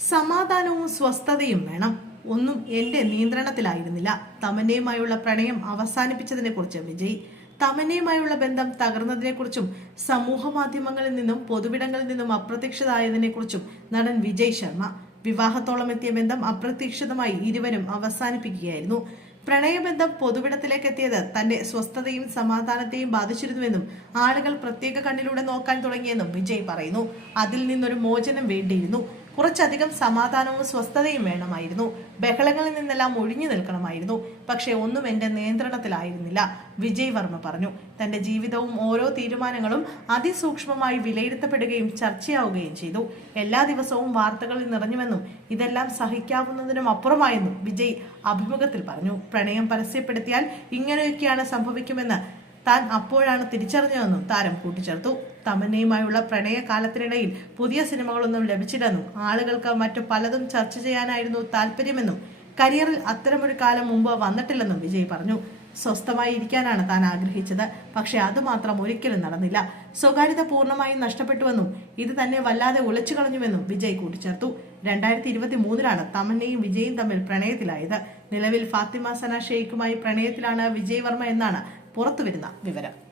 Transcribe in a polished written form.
സമാധാനവും സ്വസ്ഥതയും വേണം. ഒന്നും എന്റെ നിയന്ത്രണത്തിലായിരുന്നില്ല. തമന്നയുമായുള്ള പ്രണയം അവസാനിപ്പിച്ചതിനെ കുറിച്ച് വിജയ്. തമന്നയുമായുള്ള ബന്ധം തകർന്നതിനെക്കുറിച്ചും സമൂഹ മാധ്യമങ്ങളിൽ നിന്നും പൊതുവിടങ്ങളിൽ നിന്നും അപ്രത്യക്ഷതായതിനെ കുറിച്ചും നടൻ വിജയ് ശർമ്മ. വിവാഹത്തോളം എത്തിയ ബന്ധം അപ്രതീക്ഷിതമായി ഇരുവരും അവസാനിപ്പിക്കുകയായിരുന്നു. പ്രണയബന്ധം പൊതുവിടത്തിലേക്ക് എത്തിയത് തന്റെ സ്വസ്ഥതയും സമാധാനത്തെയും ബാധിച്ചിരുന്നുവെന്നും ആളുകൾ പ്രത്യേക കണ്ണിലൂടെ നോക്കാൻ തുടങ്ങിയെന്നും വിജയ് പറയുന്നു. അതിൽ നിന്നൊരു മോചനം വേണ്ടിയിരുന്നു. കുറച്ചധികം സമാധാനവും സ്വസ്ഥതയും വേണമായിരുന്നു. ബഹളങ്ങളിൽ നിന്നെല്ലാം ഒഴിഞ്ഞു നിൽക്കണമായിരുന്നു. പക്ഷെ ഒന്നും എന്റെ നിയന്ത്രണത്തിലായിരുന്നില്ല, വിജയ് വർമ്മ പറഞ്ഞു. തന്റെ ജീവിതവും ഓരോ തീരുമാനങ്ങളും അതിസൂക്ഷ്മമായി വിലയിരുത്തപ്പെടുകയും ചർച്ചയാവുകയും ചെയ്തു. എല്ലാ ദിവസവും വാർത്തകളിൽ നിറഞ്ഞുവെന്നും ഇതെല്ലാം സഹിക്കാവുന്നതിനും അപ്പുറമായെന്നും വിജയ് അഭിമുഖത്തിൽ പറഞ്ഞു. പ്രണയം പരസ്യപ്പെടുത്തിയാൽ ഇങ്ങനെയൊക്കെയാണ് സംഭവിക്കുമെന്ന് താൻ അപ്പോഴാണ് തിരിച്ചറിഞ്ഞതെന്നും താരം കൂട്ടിച്ചേർത്തു. തമന്നയുമായുള്ള പ്രണയകാലത്തിനിടയിൽ പുതിയ സിനിമകളൊന്നും ലഭിച്ചില്ലെന്നും ആളുകൾക്ക് മറ്റു പലതും ചർച്ച ചെയ്യാനായിരുന്നു താല്പര്യമെന്നും കരിയറിൽ അത്തരമൊരു കാലം മുമ്പ് വന്നിട്ടില്ലെന്നും വിജയ് പറഞ്ഞു. സ്വസ്ഥമായി ഇരിക്കാനാണ് താൻ ആഗ്രഹിച്ചത്. പക്ഷെ അതുമാത്രം ഒരിക്കലും നടന്നില്ല. സ്വകാര്യത പൂർണ്ണമായും നഷ്ടപ്പെട്ടുവെന്നും ഇത് തന്നെ വല്ലാതെ ഒളിച്ചു കളഞ്ഞുവെന്നും വിജയ് കൂട്ടിച്ചേർത്തു. 2023 തമന്നയും വിജയും തമ്മിൽ പ്രണയത്തിലായത്. നിലവിൽ ഫാത്തിമ സന ഷെയ്ഖുമായി പ്രണയത്തിലാണ് വിജയ് വർമ്മ എന്നാണ് പുറത്തുവരുന്ന വിവരം.